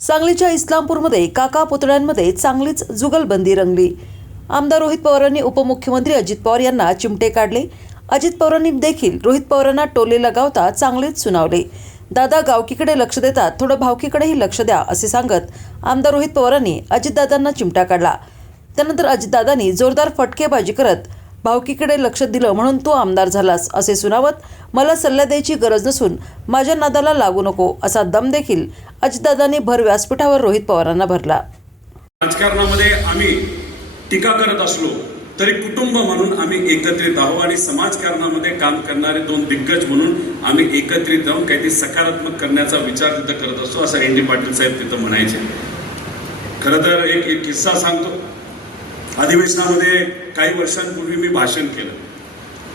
सांगलीच्या इस्लामपूरमध्ये काका पुतळ्यांमध्ये चांगलीच जुगलबंदी रंगली. आमदार रोहित पवारांनी उपमुख्यमंत्री अजित पवार यांना चिमटे काढले. अजित पवारांनी देखील रोहित पवारांना टोले लगावता चांगलेच सुनावले. दादा गावकीकडे लक्ष देतात थोडं भावकीकडेही लक्ष द्या असे सांगत आमदार रोहित पवारांनी अजितदादांना चिमटा काढला. त्यानंतर अजितदादांनी जोरदार फटकेबाजी करत भावकीकडे लक्ष दिलं म्हणून तू आमदार झालास असे सुनावत मला सल्ला द्यायची गरज नसून माझ्या नादाला लागू नको असा दम देखील अजितदादांनी भर व्यासपीठावर रोहित पवारांना भरला. राजकारणामध्ये आम्ही टीका करत असलो तरी कुटुंब म्हणून आम्ही एकत्रित आहोत आणि समाजकारणामध्ये काम करणारे दोन दिग्गज म्हणून आम्ही एकत्रित जाऊन काहीतरी सकारात्मक करण्याचा विचार तिथं करत असतो असं एन डी पाटील साहेब तिथं म्हणायचे. खरं तर एक एक किस्सा सांगतो. अधिवेशनामध्ये काही वर्षांपूर्वी मी भाषण केलं.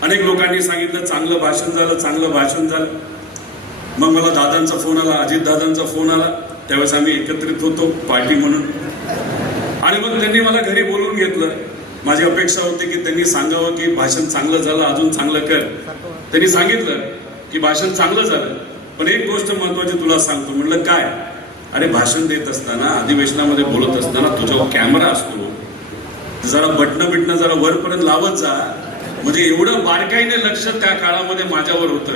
अनेक लोकांनी सांगितलं चांगलं भाषण झालं चांगलं भाषण झालं. मग मला दादांचा फोन आला अजित दादांचा फोन आला. त्यावेळेस आम्ही एकत्रित होतो पार्टी म्हणून. आणि मग त्यांनी मला घरी बोलवून घेतलं. माझी अपेक्षा होती की त्यांनी सांगावं की भाषण चांगलं झालं अजून चांगलं कर. त्यांनी सांगितलं की भाषण चांगलं झालं. पण एक गोष्ट महत्वाची तुला सांगतो म्हणलं काय? अरे भाषण देत असताना अधिवेशनामध्ये बोलत असताना तुझ्यावर कॅमेरा असतो. जरा बटणं बिटणं जरा वरपर्यंत लावत जा. म्हणजे एवढं बारकाईने लक्ष त्या काळामध्ये माझ्यावर होतं.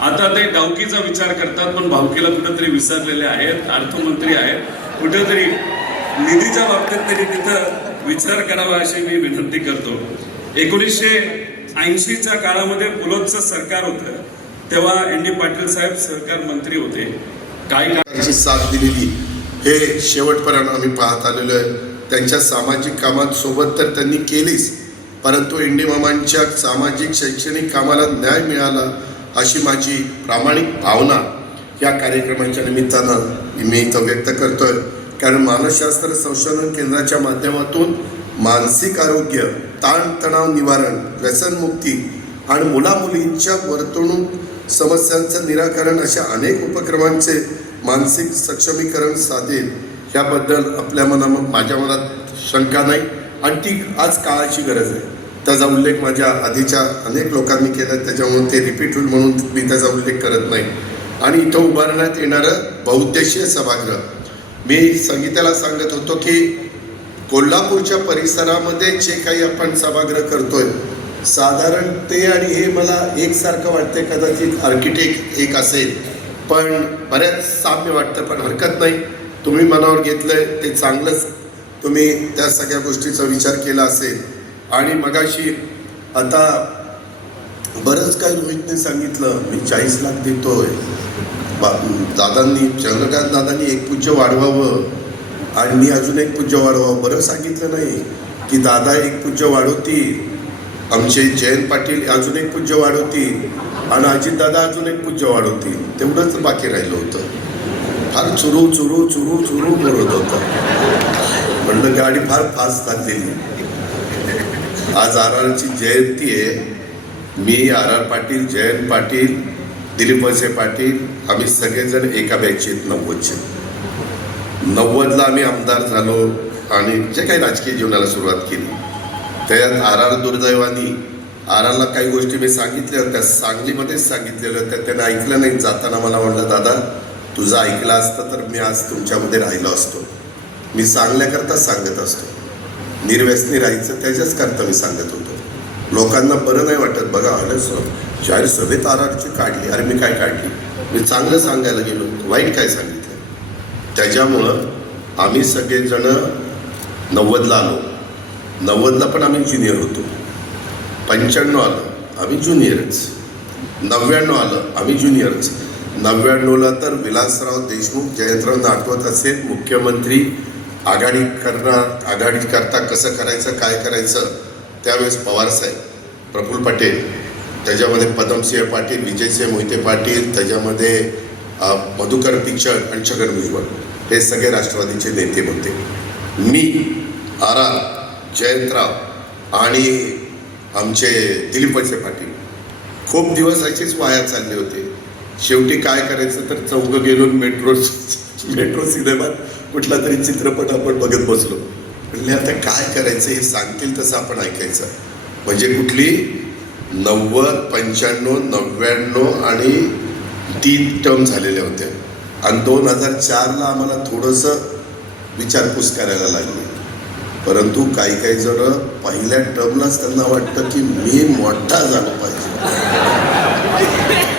आता ते डावकीचा विचार करतात पण भावकीला कुठंतरी विसरलेले आहेत अर्थमंत्री आहेत. कुठेतरी निधीच्या बाबतीत तरी तिथं विचार करावा अशी मी विनंती करतो. एकोणीसशे ऐंशीच्या काळामध्ये पुलोतचं सरकार होतं. तेव्हा एन डी पाटील साहेब सरकार मंत्री होते. काही काळ साथ दिलेली. हे शेवटपर्यंत आम्ही पाहत आलेलो आहे. त्यांच्या सामाजिक कामात सोबत तर त्यांनी केलीच परंतु इंडी मामांच्या सामाजिक शैक्षणिक कामाला न्याय मिळाला अशी माझी प्रामाणिक भावना या कार्यक्रमाच्या निमित्तानं मी इथं व्यक्त करतोय. कारण मानसशास्त्र संशोधन केंद्राच्या माध्यमातून मानसिक आरोग्य ताणतणाव निवारण व्यसनमुक्ती आणि मुलामुलींच्या वर्तणूक समस्यांचं निराकरण अशा अनेक उपक्रमांचे मानसिक सक्षमीकरण साधेल ह्याबद्दल आपल्या मना माझ्या मनात शंका नाही. आणि ती आज काळाची गरज आहे. त्याचा उल्लेख माझ्या आधीच्या अनेक लोकांनी केला त्याच्यामुळे ते रिपीट होईल म्हणून मी त्याचा उल्लेख करत नाही. आणि इथं उभारण्यात येणारं बहुउद्देशीय सभागृह. मी संगीताला सांगत होतो की कोल्हापूरच्या परिसरामध्ये जे काही आपण सभागृह करतोय साधारण ते आणि हे मला एकसारखं वाटते कदाचित आर्किटेक्ट एक असेल. पण बऱ्याच साम्य वाटतं पण हरकत नाही. तुम्ही मनावर घेतलं आहे ते चांगलंच. तुम्ही त्या सगळ्या गोष्टीचा विचार केला असेल. आणि मगाशी आता बरंच काही रोहितने सांगितलं मी चाळीस लाख देतोय. बा दादांनी चंद्रकांत दादांनी एक पूज्य वाढवावं. आणि मी अजून एक पूज्य वाढवावं. बरं सांगितलं नाही की दादा एक पूज्य वाढवतील. आमचे जयंत पाटील अजून एक पूज्य वाढवतील. आणि अजितदादा अजून एक पूज्य वाढवतील. तेवढंच बाकी राहिलं होतं. फार चुरू चुरू चुरू चुरू बोलत होता. म्हणलं गाडी फार फास्ट चाललेली आज आर आरची जयंती आहे. मी आर आर पाटील जयंत पाटील दिलीप वसे पाटील आम्ही सगळेजण एका बॅचचे नव्वदचे नव्वदला आम्ही आमदार झालो आणि जे काही राजकीय जीवनाला सुरुवात केली. त्यात आर आर दुर्दैवानी आर आरला काही गोष्टी मी सांगितल्या होत्या सांगलीमध्येच सांगितलेल्या होत्या. त्याने ऐकलं नाही जाताना मला म्हणलं दादा तुझं ऐकलं असतं तर मी आज तुमच्यामध्ये राहिलो असतो. मी सांगण्याकरता सांगत असतो. निर्व्यसनी राहायचं त्याच्याच करता मी सांगत होतो. लोकांना बरं नाही वाटत बघा अरे स जाहीर सभेत आराची काढली. अरे मी काय काढली? मी चांगलं सांगायला गेलो होतो. वाईट काय सांगितलं? त्याच्यामुळं आम्ही सगळेजण नव्वदला आलो. नव्वदला पण आम्ही ज्युनियर होतो. पंच्याण्णव आलं आम्ही ज्युनियरच नव्याण्णव आलं आम्ही ज्युनियरच नव्याण्णवला तर विलासराव देशमुख जयंतरावना आठवत असेल. मुख्यमंत्री आघाडी करणार आघाडी करता कसं करायचं काय करायचं त्यावेळेस पवारसाहेब प्रफुल्ल पटेल त्याच्यामध्ये पदमसिंह पाटील विजयसिंह मोहिते पाटील त्याच्यामध्ये मधुकर पिक्चर आणि छगन भुजबळ. हे सगळे राष्ट्रवादीचे नेते होते. मी आर आर जयंतराव आणि आमचे दिलीप वळसे पाटील खूप दिवस असेच वाया चालले होते. शेवटी काय करायचं तर चौघं गेलो मेट्रो मेट्रो सिनेमात कुठला तरी चित्रपट आपण बघत बसलो. म्हणजे आता काय करायचं? हे सांगतील तसं आपण ऐकायचं. म्हणजे कुठली? नव्वद पंच्याण्णव नव्याण्णव आणि तीन टर्म झालेल्या होत्या आणि दोन हजार चारला आम्हाला थोडंसं विचारपूस करायला लागली. परंतु काही काही जण पहिल्या टर्मलाच त्यांना वाटतं की मी मोठा झालो पाहिजे.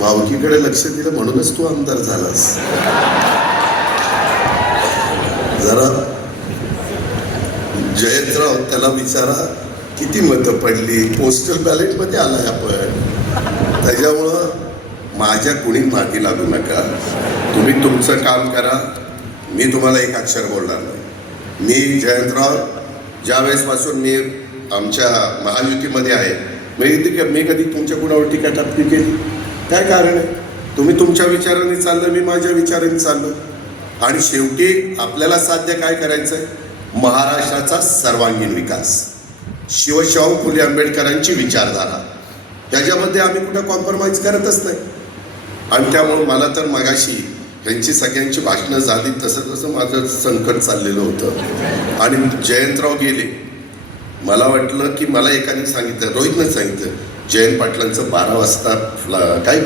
भावकीकडे लक्ष दिलं म्हणूनच तू आमदार झालास. जरा जयंतराव त्याला विचारा किती मतं पडली? पोस्टल बॅलेटमध्ये आलाय आपण. त्याच्यामुळं माझ्या कुणी मागे लागू नका. तुम्ही तुमचं काम करा. मी तुम्हाला एक अक्षर बोलणार नाही. मी जयंतराव ज्या वेळेसपासून मी आमच्या महायुतीमध्ये आहे मी मी कधी तुमच्या कुणावर टीका टापणी केली काय कारण? आहे तुम्ही तुमच्या विचाराने चाललं मी माझ्या विचाराने चाललो. आणि शेवटी आपल्याला साध्य काय करायचं आहे महाराष्ट्राचा सर्वांगीण विकास. शिवशाहू फुले आंबेडकरांची विचारधारा. त्याच्यामध्ये आम्ही कुठं कॉम्प्रोमाइज करतच नाही. आणि त्यामुळे मला तर मगाशी त्यांची सगळ्यांची भाषणं झाली तसं तसं माझं संकट चाललेलं होतं. आणि जयंतराव गेले. मला वाटलं की मला एकाने सांगितलं रोहितनं सांगितलं जयंत पाटलांचं बारा वाजता फ्ला- काय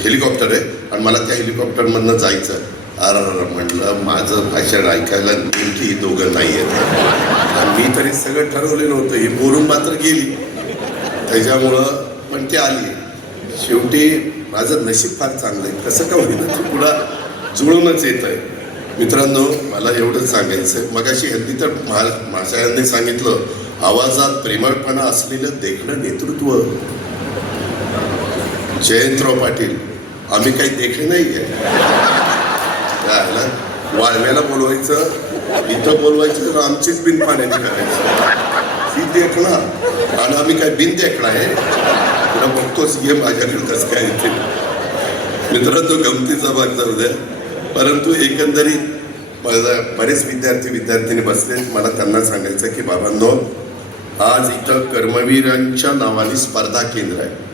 हेलिकॉप्टर आहे. आणि मला त्या हेलिकॉप्टरमधनं जायचं. अर म्हटलं माझं भाषण ऐकायला नेमकी दोघं नाही आहेत. आणि मी तरी सगळं ठरवलं नव्हतं हे बोलून मात्र गेली. त्याच्यामुळं पण ती आली. शेवटी माझं नशीब फार चांगलं आहे. कसं का होईना ते पुढा जुळूनच येत आहे. मित्रांनो मला एवढंच सांगायचं मगाशी हल्ली तर महा महाशयांनी सांगितलं आवाजात प्रेमळपणा असलेलं देखणं नेतृत्व. जयंतराव पाटील. आम्ही काही देखणे नाही आहे वाळव्याला बोलवायचं इथं बोलवायचं तर आमचीच बिन पाण्याची करायची. ही देखणा. आणि आम्ही काय बिन देखणा आहे? तुला बघतोच ये माझ्याकडे कसं काय येते तो. गमतीचा भाग जाऊ द्या परंतु एकंदरीत माझा बरेच विद्यार्थी विद्यार्थिनी बसले. मला त्यांना सांगायचं की बाबांनो आज इथं कर्मवीरांच्या नावाने स्पर्धा केंद्र आहे.